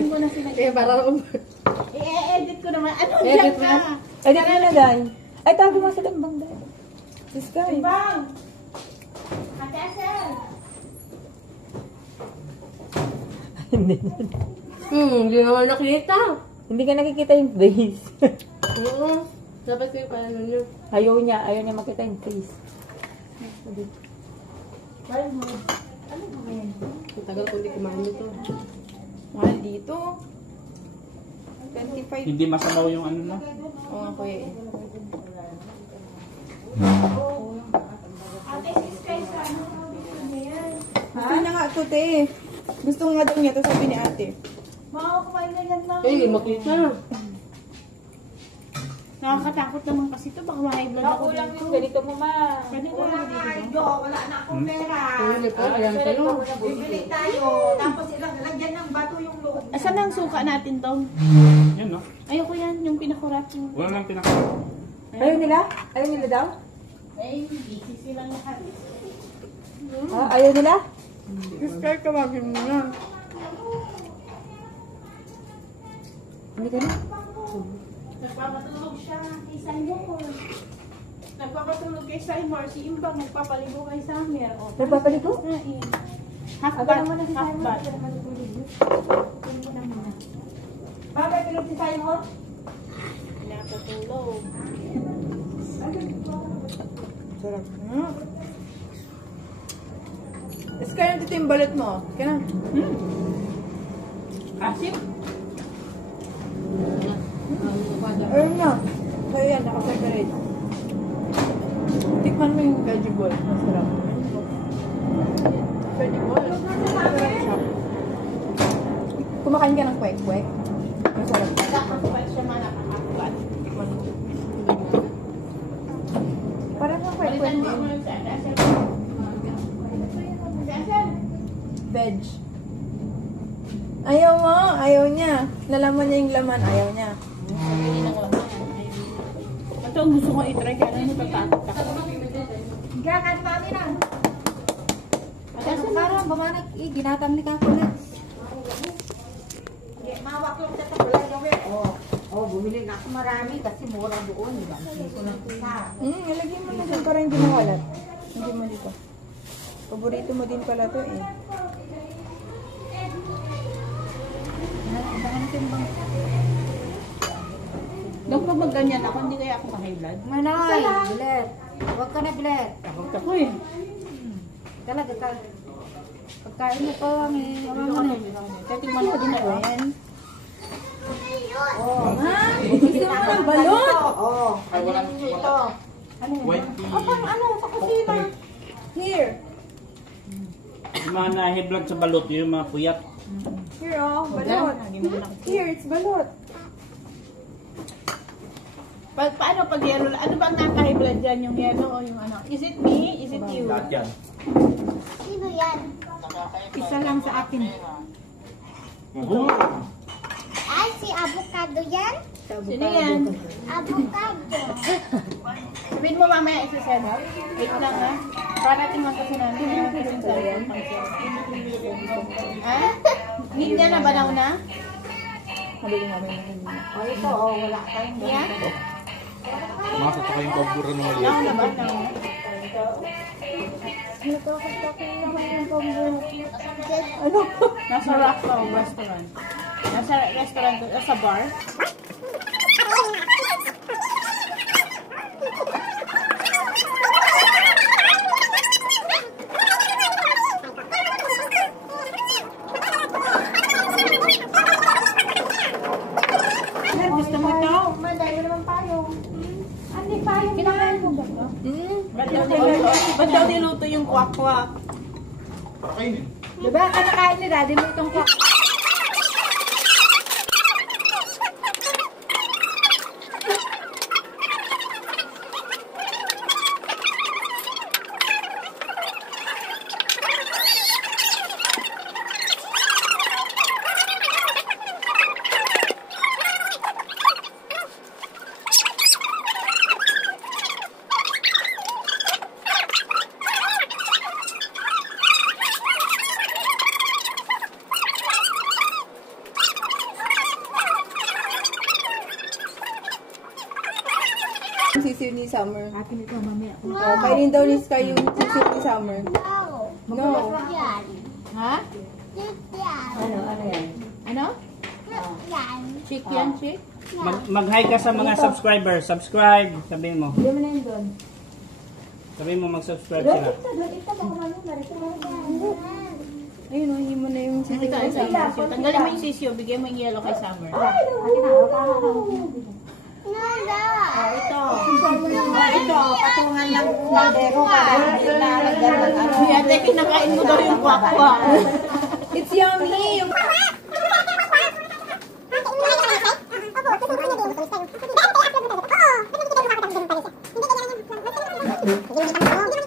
Kunin ko na sila. Kaya parang I-edit ko naman. Ano edit dyan mo ka? yan? Edit mo na, Day. Ay, tabi mo sa lambang, Day. Sis, Day. Bang! Ate Asel! Hindi. Hindi naman nakita. Hindi ka nakikita yung face. Oo. Dapat kayo paano nyo. Ayaw niya makita yung face. Ano ba yan? Ang tagal ko hindi kumain nito. Mahal dito. 25. Hindi masabaw yung ano na. Oo nga, kuya eh. Ate, sis kayo sa ano? Gusto niya nga ito, te. Gusto nga daw niya ito, sabi ni ate. Mga kumain na yan lang. Eh, makita. Nakakatakot naman kasi ito. Baka ma-high blood ako dito. Ganito mo, ma. Pwede ko lang dito. Wala na akong pera. Hindi po, ayan kayo. Bibili tayo. Tapos lagyan ng bato yung loob. Asan na ang suka natin, Tom? Yan no? Ayoko yan. Yung pinakurap. Wala lang pinaka. Ayaw nila? Ayaw nila daw? Eh, busy silang lahat. Ah, ayaw nila? Sister, tawagin mo na. Hindi ka na? Nagpapatulog siya kay Seymour. Nagpapatulog kay Seymour. Si Imbang nagpapaligo kay Samir. O, Nagpapaligo? Half Aba bat. naman na si Half Simon. bat. Bakit tulog si Simon? Pinapatulog. Sarap. Kaya dito yung balot mo. Kaya na. Asim? Ayun na. Kaya yan, nakaseparate. Tikman mo yung veggie ball. Masarap. Veggie ball. Masarap siya. Kumakain ka ng kwek-kwek. Masarap. Nakakakuha siya man nakakakuha. Tikman mo. Parang ang kwek-kwek Balitan mo. mo yung sa Asel. Si Asel. Veg. Ayaw mo. Ayaw niya. Nalaman niya yung laman. Ayaw niya. Sabihin ng laman. Ito ang gusto kong itry. Kaya lang natatakot ako. Gagan mami na. Asel. Parang bamanag ginatang ni kako na. Mawak lang sa takulay gawin. Oh, bumili na ako marami kasi mura doon. Hindi ko lang isa. Ilagay mo na dyan para hindi mawalat. Hindi mo dito. Paborito mo din pala to eh. Daw pag magganyan ako, hindi kaya ako ma-high blood. Manay, bilet. Huwag ka na bilet. Takot ako eh. Talaga ka. Pagkain mo pa lang eh. Ano mo na. Tatingman ko din ako. Oh, Ha? Gusto mo ng balot? oh. Ay, wala. Ito. White tea. Ano, sa kusina. Here. Yung mga nahe-vlog sa balot, yung mga puyat. Here oh, balot. Here, it's balot. Paano pag yellow? Ano ba ang nakaka-high blood dyan? Yung yellow o yung ano? Is it me? Is it you? Lahat yan. Sino yan? Isa lang sa akin. Ay, si avocado yan? Sino yan? Avocado. Sabihin mo mamaya isa-send. Wait lang ha. Para tingnan kasi natin. Kasi sa ha? Need niya na banaw na? Mabili namin na hindi. Oh, ito, oh, wala tayong Yan? Makakata kayong pabura ng maliit. Banaw na ba? Banaw na? Ano? Nasa Rockville restaurant. Nasa restaurant, nasa bar. Gusto mo ito? Madali naman payong. Ano payong? Kinakain mo ba ito? Ba't daw niluto yung kwak-kwak? Pakainin. Diba, kanakain ni Daddy mo itong kwak. yung sisiw ni Summer. Akin ito, mamaya. Oh, kainin daw ni Sky yung sisiw ni Summer. No. No. Yan. Ha? Yan. Ano yan? Ano? Yan. Chick yan, chick? Mag-hi ka sa mga subscribers. Subscribe. Sabihin mo. Hindi mo na yun doon. Sabihin mo mag-subscribe sila. Ayun, oh, hindi mo na yung sisiw Ito, ni ito, Summer. sisiyo. Tanggalin mo yung sisiyo. Bigyan mo yung yellow kay Summer. Akin na, Nada. Ito. ito, patungan ng kaldero para hindi lalagyan ng ano. Si ate, kinakain mo daw yung kwakwa. It's yummy! Yung Hindi